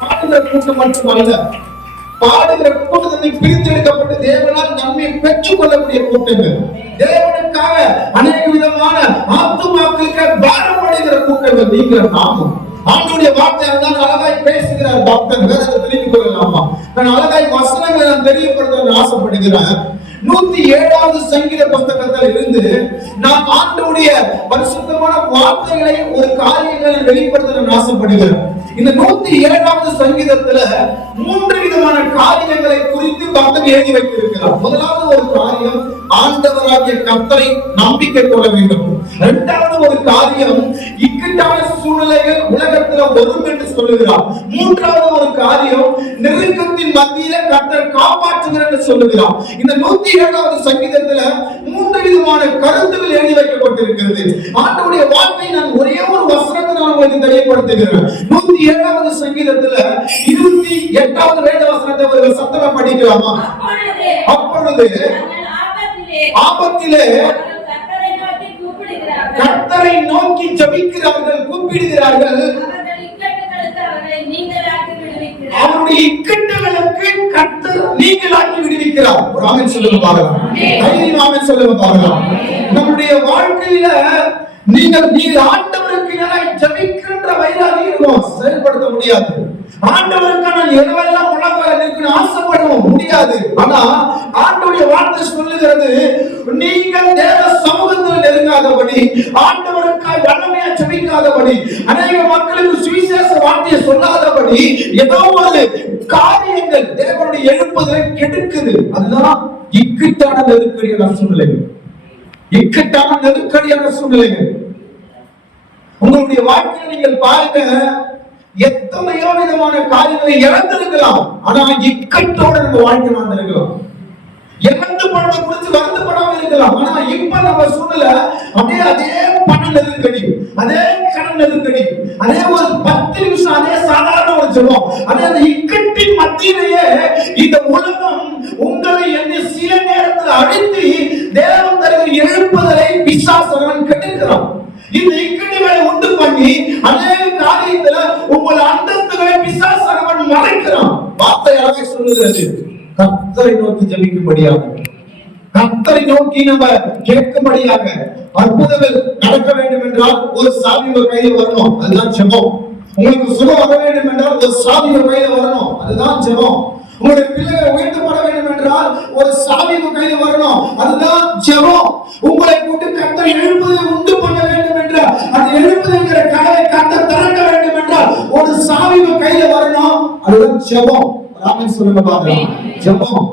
பாடுகிற கூட்டம் மட்டுமல்ல பாடுகிற கூட்டத்தை பிரித்தெடுக்கப்பட்டு தேவனால் நம்மை பெற்றுக் கொள்ளக்கூடிய கூட்டங்கள். தேவனுக்காக அநேக விதமான ஆத்துமாக்களுக்கு பாரமடைகிற கூட்டங்கள் நீங்கள் நாமும் ஆண்டுடைய வார்த்தை தான் அழகாய் பேசுகிறார் டாக்டர். வேற திரும்பி கொள்ளலாமா? நான் அழகாய் வசனங்களை நான் தெரியப்படுத்த ஆசைப்படுகிறேன். நூத்தி ஏழாவது சங்கீத புஸ்தகத்தில் இருந்து நான் ஆண்டுடைய பரிசுத்தமான வார்த்தைகளை ஒரு காரியங்களை வெளிப்படுத்த நான் ஆசைப்படுகிறேன். இந்த நூத்தி ஏழாவது சங்கீதத்துல மூன்று விதமான காரியங்களை குறித்து பக்தன் எழுதி வைத்திருக்கிறார். முதலாவது ஒரு காரியம் ஆண்டவராகிய கத்தரை நம்பிக்கை கொள்ள வேண்டும். இரண்டாவது ஒரு காரியம் இக்கட்டான சூழ்நிலைகள் உலகத்துல வரும் என்று சொல்லுகிறார். மூன்றாவது ஒரு காரியம் நெருக்கத்தின் மத்தியில கர்த்தர் காப்பாற்றுகிறார் என்று சொல்லுகிறார். இந்த நூத்தி ஏழாவது சங்கீதத்துல மூன்று விதமான கருத்துகள் எழுதி வைக்கப்பட்டிருக்கிறது. ஆண்டவுடைய வாழ்க்கை நான் ஒரே ஒரு வசனத்தை நான் உங்களுக்கு தெரியப்படுத்துகிறேன். நூத்தி ஏழாவது சங்கீதத்துல இருபத்தி எட்டாவது வேத வசனத்தை ஒரு சத்தமா படிக்கலாமா? அப்பொழுது ஆபத்திலே அவர்கள் கர்த்தரை நோக்கி ஜபிக்கிறார்கள் கூப்பிடுகிறார்கள். அவர்கள் அவர்களை அவருடைய இக்கட்டுகளுக்கு கர்த்தர் நீங்களாக்கி விடுவிக்கிறார் ஒரு ஆமென் சொல்லுங்க பாருங்க. தைரியம் ஆமென் சொல்லுங்க பாருங்க. நம்முடைய வாழ்க்கையில நீங்கள் நீங்கள் ஆண்டவருக்கு முடியாது. ஆண்டவருக்கான இரவெல்லாம் உலக இருக்குன்னு ஆசைப்படுவோம். முடியாது. ஆனா ஆண்டவருடைய வார்த்தை சொல்லுகிறது நீங்கள் தேவ சமூகத்தில் நெருங்காதபடி ஆண்டவருக்காய் வல்லமையா செபிக்காதபடி அநேக மக்களுக்கு சுவிசேஷ வார்த்தையை சொல்லாதபடி ஏதோ ஒரு காரியங்கள் தேவனுடைய எழுப்புதலை கெடுக்குது. அதுதான் இக்கட்டான நெருக்கடியான சூழ்நிலைகள் இக்கட்டான நெருக்கடியான சூழ்நிலைகள் உங்களுடைய வாழ்க்கையை நீங்கள் பாருங்க எத்தனையோ விதமான காரியங்களை இழந்திருக்கலாம். ஆனா இக்கட்டோட நம்ம வாழ்க்கை வாழ்ந்திருக்கலாம் இழந்து பணத்தை குறித்து வருத்தப்படாம இருக்கலாம். ஆனா இப்ப நம்ம சூழ்நிலை அப்படியே அதே பண நெருக்கடி அதே கடன் நெருக்கடி அதே ஒரு பத்து நிமிஷம் அதே சாதாரண ஒரு ஜெபம் அதே அந்த இக்கட்டின் மத்தியிலேயே இந்த உலகம் உங்களை என்னை சில நேரத்தில் அழித்து தேவன் தருகிற எழுப்புதலை பிசாசவன் கெடுக்கிறான். இந்த இக்கட்டுகளை பண்ணி அநேக காரியத்துல உங்கள் அந்தஸ்துகளை பிசாசகவன் மறைக்கிறான். வார்த்தை அழகை சொல்லுகிறது. கத்தரை நோக்கி ஜபிக்கும்படியாக. கத்தரை நோக்கி நம்ம கேட்கும்படியாக அற்புதங்கள் நடக்க வேண்டும் என்றால் ஒரு சாமி உங்க கையில் வரணும். அதுதான் ஜெபம். உங்களுக்கு சுகம் வர வேண்டும் என்றால் ஒரு சாமி உங்க கையில வரணும். அதுதான் செபம் உங்களுடைய பிள்ளைகள் உயர்த்தப்பட வேண்டும் என்றால் ஒரு சாமி உங்க கையில வரணும். அதுதான் ஜெபம். உங்களை கொண்டு கத்தரை எழுப்ப அதுதான் ஜெபம் ராமன் சொல்லுங்க பாக்கலாம் ஜெபம்